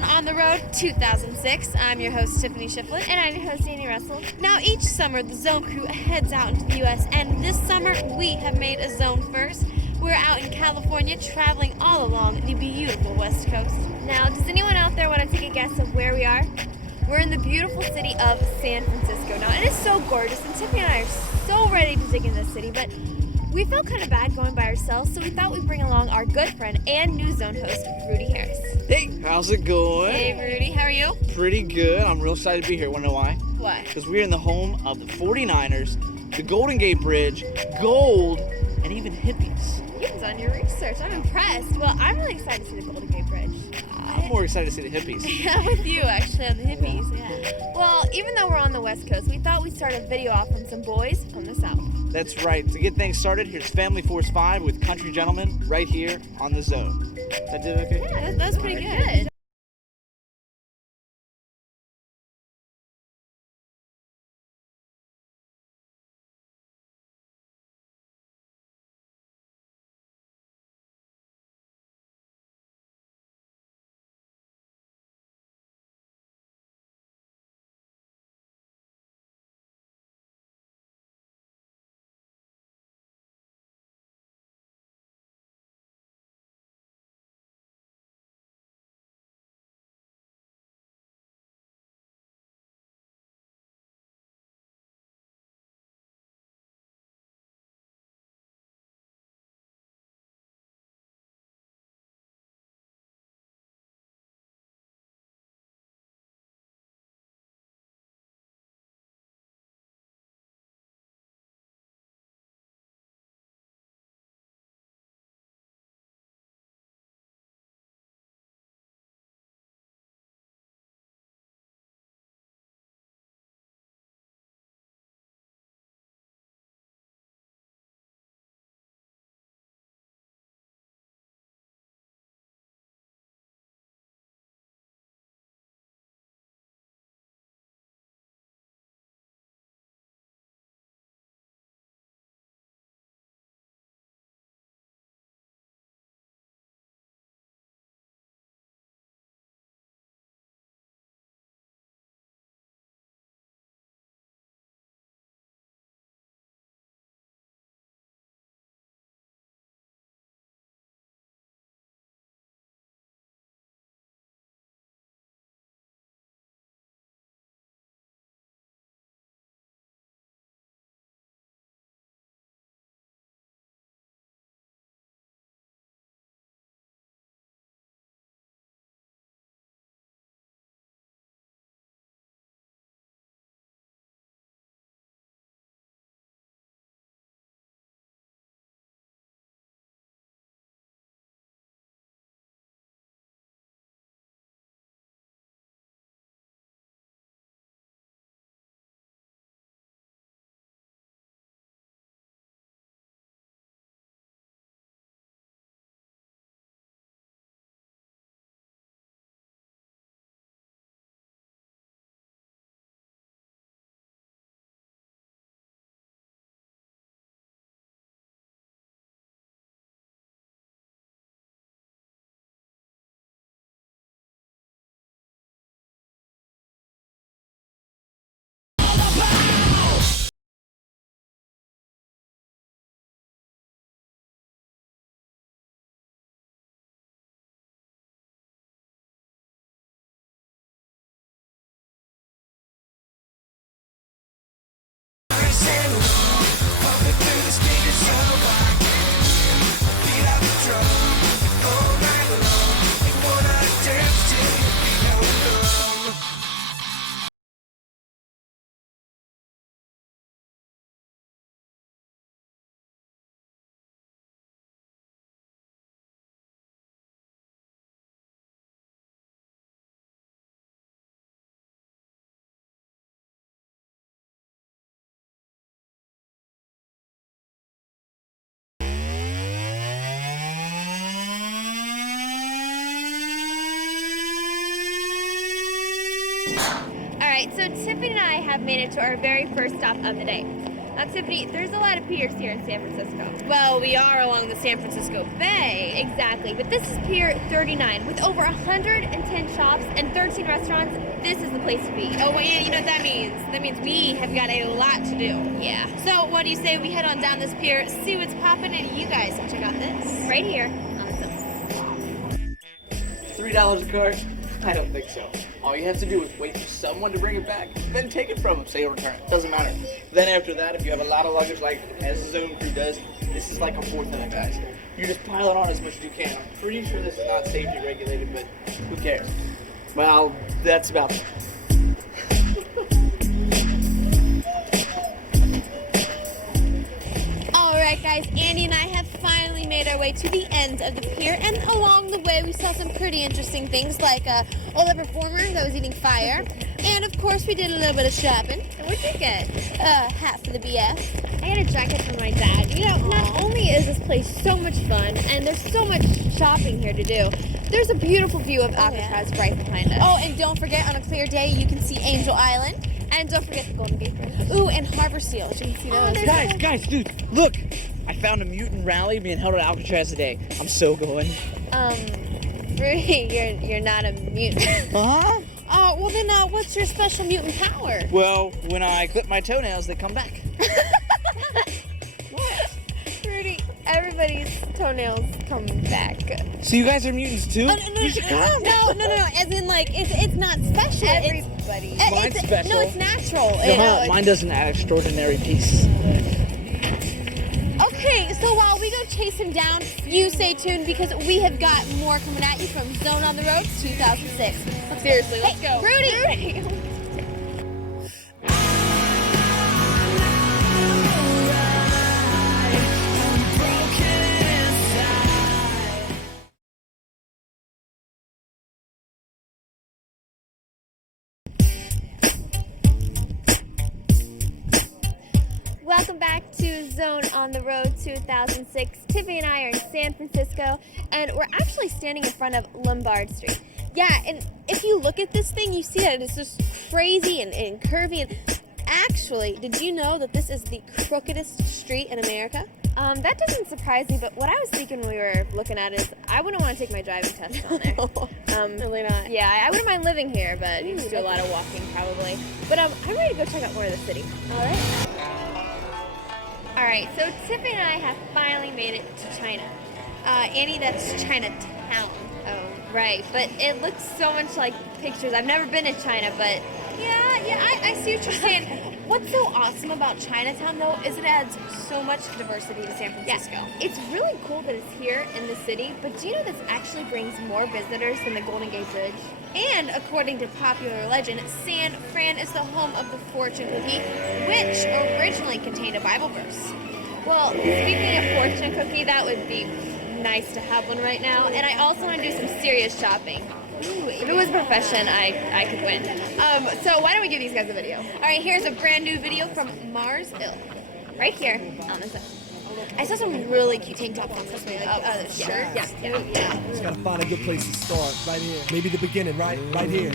Zone on the Road 2006. I'm your host, Tiffany Shiflett. And I'm your host, Annie Russell. Now, each summer, the Zone crew heads out into the U.S., and this summer, we have made a Zone first. We're out in California, traveling all along the beautiful West Coast. Now, does anyone out there want to take a guess of where we are? We're in the beautiful city of San Francisco. Now, it is so gorgeous, and Tiffany and I are so ready to dig in this city, but we felt kind of bad going by ourselves, so we thought we'd bring along our good friend and new Zone host, Rudy Harris. Hey, how's it going? Hey, Rudy, how are you? Pretty good. I'm real excited to be here. Want to know why? Why? Because we're in the home of the 49ers, the Golden Gate Bridge, gold, and even hippies. You've done your research. I'm impressed. Well, I'm really excited to see the Golden Gate Bridge. I'm more excited to see the hippies. Yeah, with you, actually, on the hippies, yeah. Well, even though we're on the West Coast, we thought we'd start a video off from some boys from the South. That's right. To get things started, here's Family Force 5 with Country Gentlemen right here on the Zone. That did okay? Yeah, that was pretty good. Alright, so Tiffany and I have made it to our very first stop of the day. Now, Tiffany, there's a lot of piers here in San Francisco. Well, we are along the San Francisco Bay. Exactly, but this is Pier 39 with over 110 shops and 13 restaurants. This is the place to be. Oh, and you know what that means? That means we have got a lot to do. Yeah. So, what do you say we head on down this pier, see what's popping, and you guys check out this? Right here on the Zone. $3 a card? I don't think so. All you have to do is wait for someone to bring it back, then take it from them, say you'll return it. Doesn't matter. Then after that, if you have a lot of luggage, like as the Zone crew does, this is like a fourth of it, guys. You just pile it on as much as you can. I'm pretty sure this is not safety regulated, but who cares? Well, that's about it. Alright guys, Andy and I have finally made our way to the end of the pier, and along the way we saw some pretty interesting things like a older performer that was eating fire, and of course we did a little bit of shopping. And what'd you get? A hat for the BF. I got a jacket from my dad. You know, not only is this place so much fun and there's so much shopping here to do, there's a beautiful view of Alcatraz right behind us. Oh, and don't forget, on a clear day you can see Angel Island. And don't forget the Golden Gate Bridge. Ooh, and Harbor Seals. You can see those. Guys, dude, look! I found a mutant rally being held at Alcatraz today. I'm so going. Rudy, you're not a mutant. Huh? Oh, well then, what's your special mutant power? Well, when I clip my toenails, they come back. Rudy, everybody's toenails come back. So you guys are mutants too? Oh, no, You should come. No. As in, like, it's not special. Everybody. Mine's special. No, it's natural. Mine doesn't add extraordinary piece. Okay, so while we go chase him down, you stay tuned because we have got more coming at you from Zone on the Road 2006. Seriously, let's go. Rudy! Welcome back to Zone on the Road 2006. Tiffany and I are in San Francisco, and we're actually standing in front of Lombard Street. Yeah, and if you look at this thing, you see that it's just crazy and curvy. And actually, did you know that this is the crookedest street in America? That doesn't surprise me, but what I was thinking when we were looking at it is I wouldn't want to take my driving test on there. Really not. Yeah, I wouldn't mind living here, but you just do a lot of walking probably. But I'm ready to go check out more of the city. All right. Alright, so Tiffany and I have finally made it to China. Annie, that's Chinatown. Oh, right, but it looks so much like pictures. I've never been to China, but Yeah, I see what you're saying. What's so awesome about Chinatown, though, is it adds so much diversity to San Francisco. it's really cool that it's here in the city, but do you know this actually brings more visitors than the Golden Gate Bridge? And according to popular legend, San Fran is the home of the fortune cookie, which originally contained a Bible verse. Well, speaking of fortune cookie, that would be nice to have one right now. And I also want to do some serious shopping. Ooh, if it was a profession, I could win. So why don't we give these guys a video? All right, here's a brand new video from Mars Hill. Right here on the Zone. I saw some really cute tank tops on this way, like the shirt. Yeah. Just gotta find a good place to start, right here. Maybe the beginning, right here.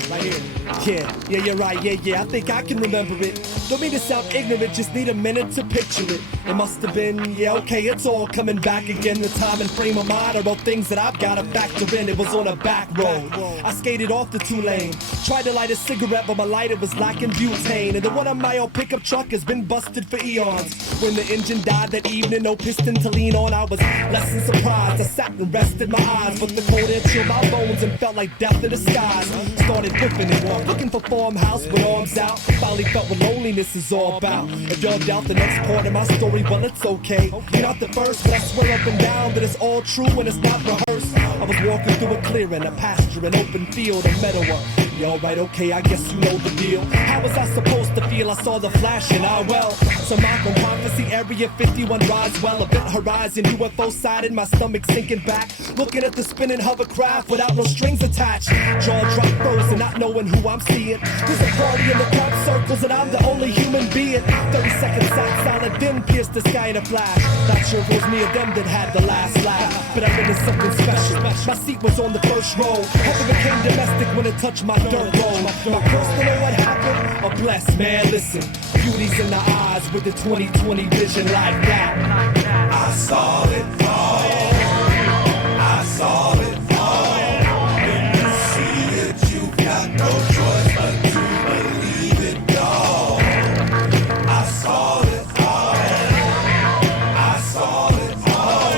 Yeah, you're right, yeah, I think I can remember it. Don't mean to sound ignorant, just need a minute to picture it. It must have been, yeah, okay, it's all coming back again. The time and frame of mind are all things that I've gotta factor in. It was on a back road. I skated off the 2-lane. Tried to light a cigarette, but my lighter was lacking butane. And the one on my old pickup truck has been busted for eons. When the engine died that evening, no piston to lean on, I was less than surprised. I sat and rested my eyes, but the cold air chilled my bones and felt like death in the skies. Started whipping it, looking for farmhouse with arms out. Finally felt what loneliness is all about. If y'all doubt the next part of my story, well, it's okay. You're not the first, but I swear up and down that it's all true and it's not rehearsed. I was walking through a clearing, a pasture, an open field, a meadow. Y'all right, okay, I guess you know the deal. How was I supposed to feel? I saw the flash and well. Some Malcolm prophecy, Area 51 Roswell, a bit horizon, UFO sighted, my stomach sinking back. Looking at the spinning hovercraft without no strings attached. Jaw dropped frozen, not knowing who I'm seeing. There's a party in the crowd circles and I'm the only human being. 30 seconds sat silent, then pierced the sky in a flash. Not sure if it was me or them that had the last laugh, but I into something special. My seat was on the first row. Heaven became domestic when it touched my dirt road. My personal what happened? A blessed man, listen. Beauty's in the eyes, with the 2020 vision like that. I saw it all. I saw it all. When you see it, you got no choice but to believe it, dog. I saw it all. I saw it all.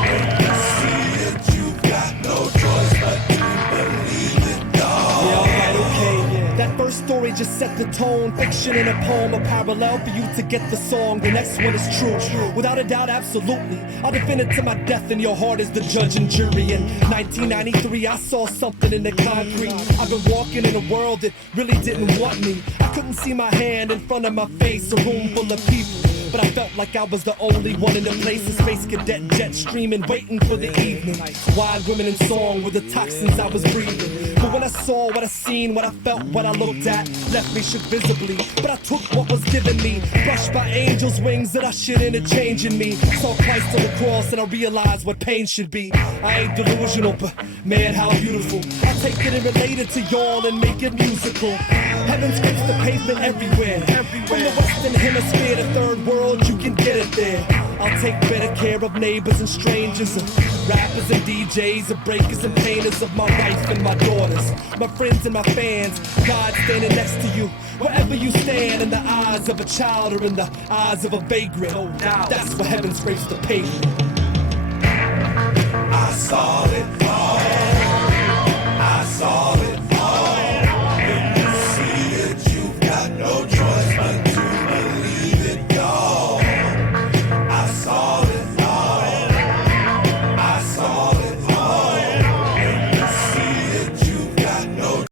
When you see it, you got no choice but to believe it, dog. Yeah, alright, okay, yeah. That first story just set the tone. Fiction in a poem, a parallel for you to get the song. The next one is true. Without a doubt, absolutely. I'll defend it to my death, and your heart is the judge and jury. In 1993, I saw something in the concrete. I've been walking in a world that really didn't want me. I couldn't see my hand in front of my face, a room full of people. But I felt like I was the only one in the place. A space cadet jet streaming, waiting for the evening. Wide women in song with the toxins I was breathing. But when I saw what I seen, what I felt, what I looked at, left me shook visibly. But I took what was given me, brushed by angels' wings that ushered in a change in me. Saw Christ on the cross and I realized what pain should be. I ain't delusional, but man, how beautiful. I'll take it and relate it to y'all and make it musical. Heaven scrapes the pavement everywhere. From the western hemisphere to third world, you can get it there. I'll take better care of neighbors and strangers, of rappers and DJs, of breakers and painters, of my wife and my daughters, my friends and my fans. God standing next to you, wherever you stand, in the eyes of a child or in the eyes of a vagrant. No doubt, that's where heaven scrapes the pavement. I saw it all. I saw it all. When you see it, you've got no choice but to believe it, dog. I saw it all. I saw it all. When you see it, you've got no.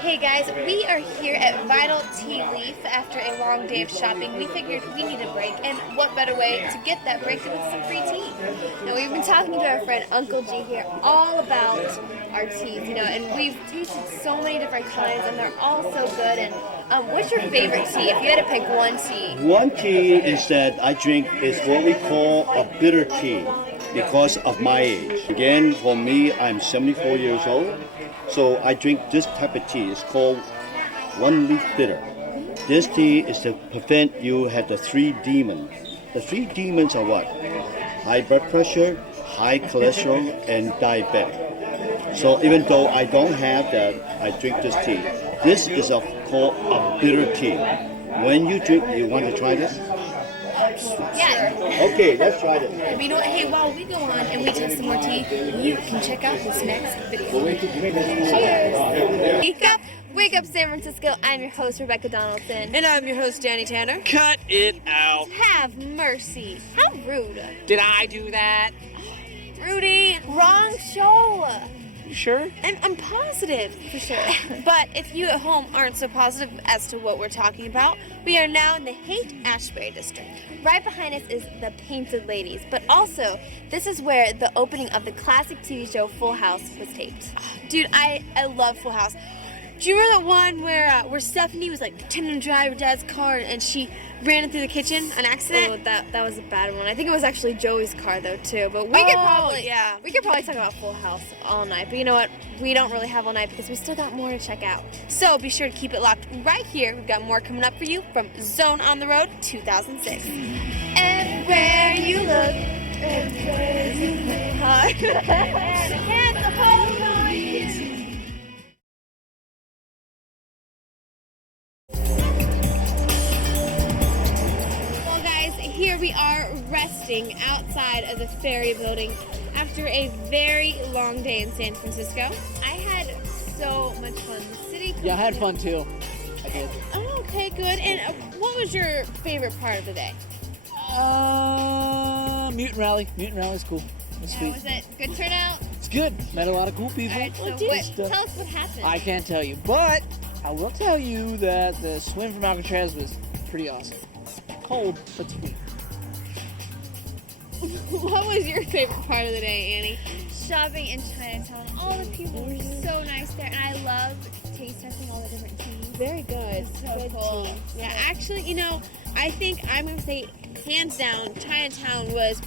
Hey guys, we are here at Vital Tea Leaf after a long day of shopping. We figured we need a break, and what better way to get that break than with some free tea? Now we've been talking to our friend Uncle G here all about our teas, you know, and we've tasted so many different kinds, and they're all so good. And what's your favorite tea? If you had to pick one tea. One tea is that I drink is what we call a bitter tea because of my age. Again, for me, I'm 74 years old, so I drink this type of tea. It's called one leaf bitter. This tea is to prevent you have the three demons. The three demons are what? High blood pressure, high cholesterol, and diabetic. So even though I don't have that, I drink this tea. This is called a bitter tea. When you drink, you want to try this? Yeah. Okay, let's try this. But you know what? Hey, while we go on and we taste some more tea, you can check out this next video. Cheers! Wake up, San Francisco. I'm your host, Rebecca Donaldson. And I'm your host, Danny Tanner. Cut it out. Have mercy. How rude. Did I do that? Rudy, wrong show. You sure? I'm positive, for sure. But if you at home aren't so positive as to what we're talking about, we are now in the Haight-Ashbury district. Right behind us is the Painted Ladies, but also this is where the opening of the classic TV show Full House was taped. Dude, I love Full House. Do you remember that one where Stephanie was like pretending to drive her dad's car and she ran it through the kitchen on accident? Oh, that was a bad one. I think it was actually Joey's car though too. But we could probably talk about Full House all night. But you know what? We don't really have all night because we still got more to check out. So be sure to keep it locked right here. We've got more coming up for you from Zone on the Road 2006. Everywhere you look, everywhere you look hard. And the whole night. Well, guys, here we are resting outside of the Ferry Building after a very long day in San Francisco. I had so much fun. The city. Yeah, I had fun too. I did. Oh, okay, good. And what was your favorite part of the day? Mutant Rally. Mutant Rally is cool. It's sweet. Was it good turnout? It's good. Met a lot of cool people. All right, so tell us what happened. I can't tell you, but I will tell you that the swim from Alcatraz was pretty awesome. Cold, but sweet. what was your favorite part of the day, Annie? Shopping in Chinatown. All the people were so nice there, and I love taste testing all the different teas. Very good. So Good cool. tea. Yeah, actually, you know, I think I'm gonna say hands down, Chinatown was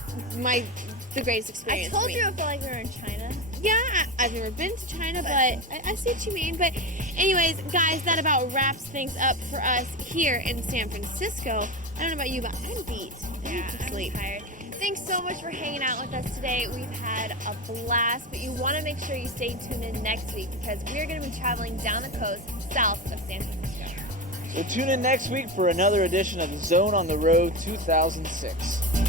the greatest I experience. told for me. you I felt like we were in China. Yeah, I've never been to China, but I see what you mean. But anyways, guys, that about wraps things up for us here in San Francisco. I don't know about you, but I'm beat. I need to I'm sleep. tired. Thanks so much for hanging out with us today. We've had a blast, but you want to make sure you stay tuned in next week because we're going to be traveling down the coast south of San Francisco. So tune in next week for another edition of the Zone on the Road 2006.